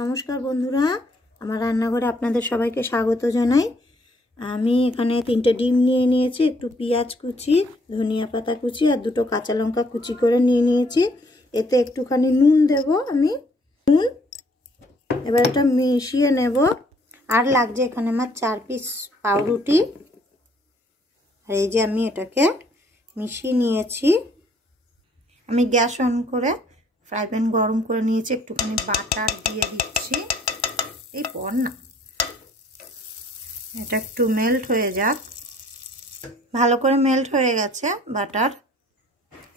নমস্কার বন্ধুরা, আমার রান্নাঘরে আপনাদের সবাইকে স্বাগত জানাই। আমি এখানে 3টে ডিম নিয়ে নিয়েছি, একটু পেঁয়াজ কুচি, ধনিয়া পাতা কুচি আর 2টো কাঁচা লঙ্কা কুচি করে নিয়ে নিয়েছি। এতে একটুখানি নুন দেব আমি, নুন। এবার এটা মিশিয়ে নেব। আর লাগছে এখানে আমার 4 পিস পাউরুটি। আর এই যে আমি এটাকে মিশিয়ে নিয়েছি। আমি গ্যাস অন করে ফ্রাই প্যান গরম করে নিয়েছি, একটুখানি বাটার দিয়ে দিচ্ছি। এই পর না, এটা একটু মেল্ট হয়ে যাক। ভালো করে মেল্ট হয়ে গেছে বাটার।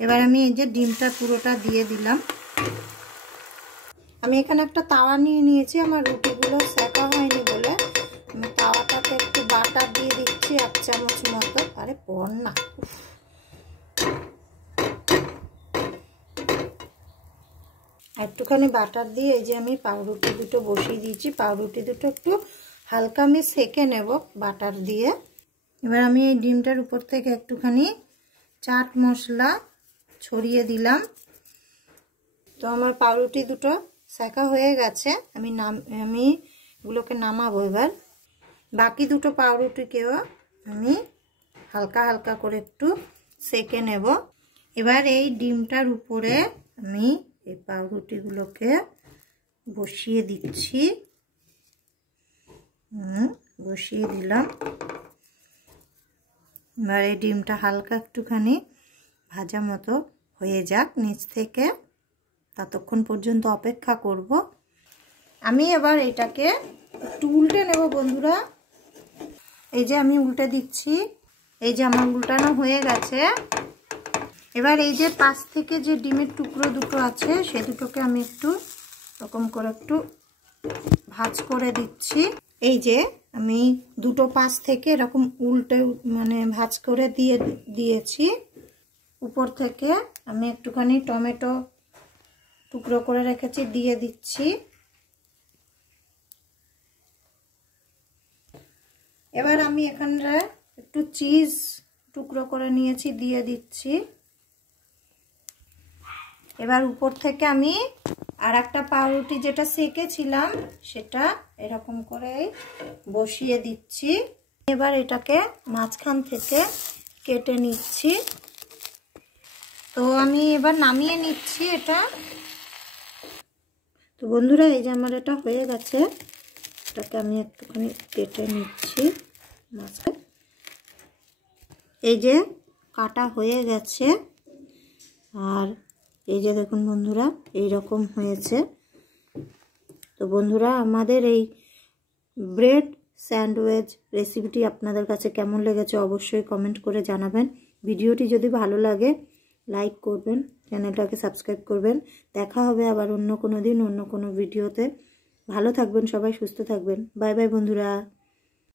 এবার আমি এই যে ডিমটা পুরোটা দিয়ে দিলাম। আমি এখানে একটা তাওয়া নিয়ে নিয়েছি, আমার রুটিগুলো সেকা হয়নি বলে আমি তাওয়াটাতে একটু বাটার দিয়ে দিচ্ছি 1 চামচ মতো। আরে পর না, একটুখানি বাটার দিয়ে এই যে আমি পাউরুটি দুটো বসিয়ে দিয়েছি। পাউরুটি দুটো একটু হালকা আমি সেকে নেব বাটার দিয়ে। এবার আমি এই ডিমটার উপর থেকে একটুখানি চাট মশলা ছড়িয়ে দিলাম। তো আমার পাউরুটি দুটো সেকা হয়ে গেছে, আমি এগুলোকে নামাবো। এবার বাকি দুটো পাউরুটিকেও আমি হালকা হালকা করে একটু সেকে নেব। এবার এই ডিমটার উপরে আমি এই পাউরুটিগুলোকে বসিয়ে দিচ্ছি। বসিয়ে দিলাম। এবার এই ডিমটা হালকা একটুখানি ভাজা মতো হয়ে যাক নিচ থেকে, ততক্ষণ পর্যন্ত অপেক্ষা করব। আমি এবার এটাকে একটু উল্টে নেব বন্ধুরা। এই যে আমি উল্টে দিচ্ছি, এই যে আমার উল্টানো হয়ে গেছে। এবার এই যে পাশ থেকে যে ডিমের টুকরো দুটো আছে সে দুটোকে আমি একটু এরকম করে একটু ভাঁজ করে দিচ্ছি। এই যে আমি দুটো পাশ থেকে এরকম উল্টে ভাঁজ করে দিয়েছি। উপর থেকে আমি একটুখানি টমেটো টুকরো করে রেখেছি, দিয়ে দিচ্ছি। এবার আমি এখানে একটু চিজ টুকরো করে নিয়েছি, দিয়ে দিচ্ছি। এবার উপর থেকে আমি আর একটা পাউরুটি যেটা সেকেছিলাম সেটা এরকম করে বসিয়ে দিচ্ছি। এবার এটাকে মাঝখান থেকে কেটে নিচ্ছি। তো আমি এবার নামিয়ে নিচ্ছি এটা। তো বন্ধুরা, এই যে আমার এটা হয়ে গেছে, এটাকে আমি একটুখানি কেটে নিচ্ছি মাঝখানে। এই যে কাটা হয়ে গেছে। আর এই যে দেখুন বন্ধুরা, এই রকম হয়েছে। তো বন্ধুরা, আমাদের এই ব্রেড স্যান্ডউইচ রেসিপিটি আপনাদের কাছে কেমন লেগেছে অবশ্যই কমেন্ট করে জানাবেন। ভিডিওটি যদি ভালো লাগে লাইক করবেন, চ্যানেলটাকে সাবস্ক্রাইব করবেন। দেখা হবে আবার অন্য কোনো দিন অন্য কোনো ভিডিওতে। ভালো থাকবেন সবাই, সুস্থ থাকবেন। বাই বাই বন্ধুরা।